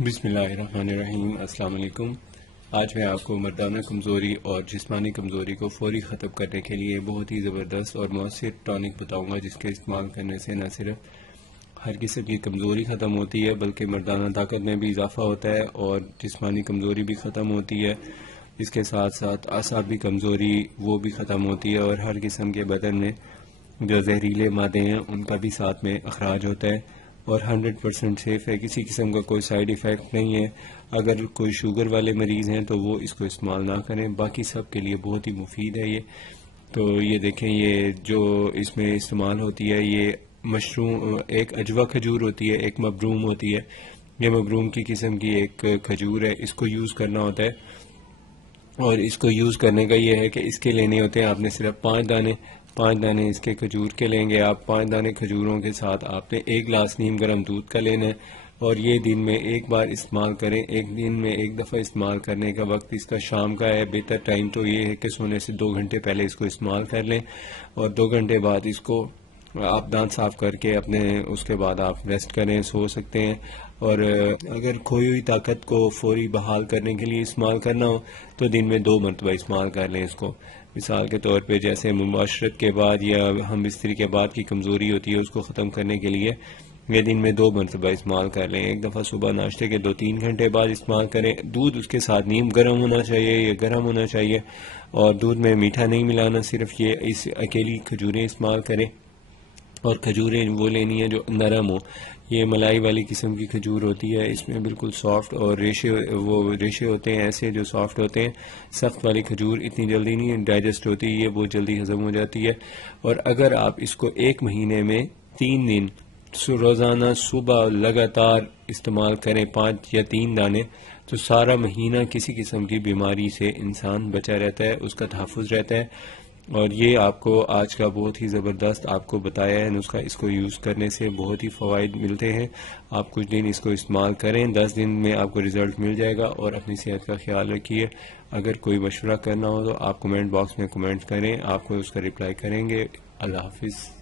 بسم اللہ الرحمن الرحیم۔ السلام علیکم۔ آج میں آپ کو مردانہ کمزوری اور جسمانی کمزوری کو فوری ختم کرنے کے لیے بہت ہی زبردست اور مؤثر ٹانک بتاؤں گا، جس کے استعمال کرنے سے نہ صرف ہر قسم کی کمزوری ختم ہوتی ہے بلکہ مردانہ طاقت میں بھی اضافہ ہوتا ہے اور جسمانی کمزوری بھی ختم ہوتی ہے۔ اس کے ساتھ ساتھ اعصابی کمزوری وہ بھی ختم ہوتی ہے اور ہر قسم کے بدن میں جو زہریلے مادے ہیں ان کا بھی ساتھ میں اخراج ہوتا ہے اور 100% سیف ہے۔ کسی قسم کا کوئی سائیڈ ایفیکٹ نہیں ہے۔ اگر کوئی شوگر والے مریض ہیں تو وہ اس کو استعمال نہ کریں، باقی سب کے لیے بہت ہی مفید ہے یہ۔ تو یہ دیکھیں، یہ جو اس میں استعمال ہوتی ہے یہ مشروم، ایک اجوا کھجور ہوتی ہے، ایک مبروم ہوتی ہے۔ یہ مبروم کی قسم کی ایک کھجور ہے، اس کو یوز کرنا ہوتا ہے اور اس کو یوز کرنے کا یہ ہے کہ اس کے لینے ہوتے ہیں آپ نے صرف 5 دانے اس کے کھجور کے لیں گے آپ۔ 5 دانے کھجوروں کے ساتھ آپ نے 1 گلاس نیم گرم دودھ کا لینا ہے اور یہ دن میں ایک بار استعمال کریں۔ ایک دن میں ایک دفعہ استعمال کرنے کا وقت اس کا شام کا ہے۔ بہتر ٹائم تو یہ ہے کہ سونے سے 2 گھنٹے پہلے اس کو استعمال کر لیں اور 2 گھنٹے بعد اس کو آپ دانت صاف کر کے اس کے بعد آپ ریسٹ کریں، سو سکتے ہیں۔ اور اگر کھوئی ہوئی طاقت کو فوری بحال کرنے کے لیے استعمال کرنا ہو تو دن میں 2 مرتبہ استعمال کر لیں اس کو۔ مثال کے طور پہ جیسے مباشرت کے بعد یا ہم بستری کے بعد کی کمزوری ہوتی ہے اس کو ختم کرنے کے لیے یہ دن میں 2 مرتبہ استعمال کر لیں۔ ایک دفعہ صبح ناشتے کے 2-3 گھنٹے بعد استعمال کریں۔ دودھ اس کے ساتھ نیم گرم ہونا چاہیے، یہ گرم ہونا چاہیے اور دودھ میں میٹھا نہیں ملانا، صرف یہ اس اکیلی کھجوریں استعمال کریں اور کھجوریں وہ لینی ہے جو نرم ہو۔ یہ ملائی والی قسم کی کھجور ہوتی ہے، اس میں بالکل سافٹ اور ریشے ہوتے ہیں ایسے جو سافٹ ہوتے ہیں۔ سخت والی کھجور اتنی جلدی نہیں ڈائجسٹ ہوتی، یہ بہت جلدی ہضم ہو جاتی ہے۔ اور اگر آپ اس کو 1 مہینے میں 3 دن روزانہ صبح لگاتار استعمال کریں 5 یا 3 دانے، تو سارا مہینہ کسی قسم کی بیماری سے انسان بچا رہتا ہے، اس کا تحفظ رہتا ہے۔ اور یہ آپ کو آج کا بہت ہی زبردست آپ کو بتایا ہے نسخہ، اس کو یوز کرنے سے بہت ہی فوائد ملتے ہیں۔ آپ کچھ دن اس کو استعمال کریں، 10 دن میں آپ کو رزلٹ مل جائے گا اور اپنی صحت کا خیال رکھیے۔ اگر کوئی مشورہ کرنا ہو تو آپ کمنٹ باکس میں کمنٹ کریں، آپ کو اس کا رپلائی کریں گے۔ اللہ حافظ۔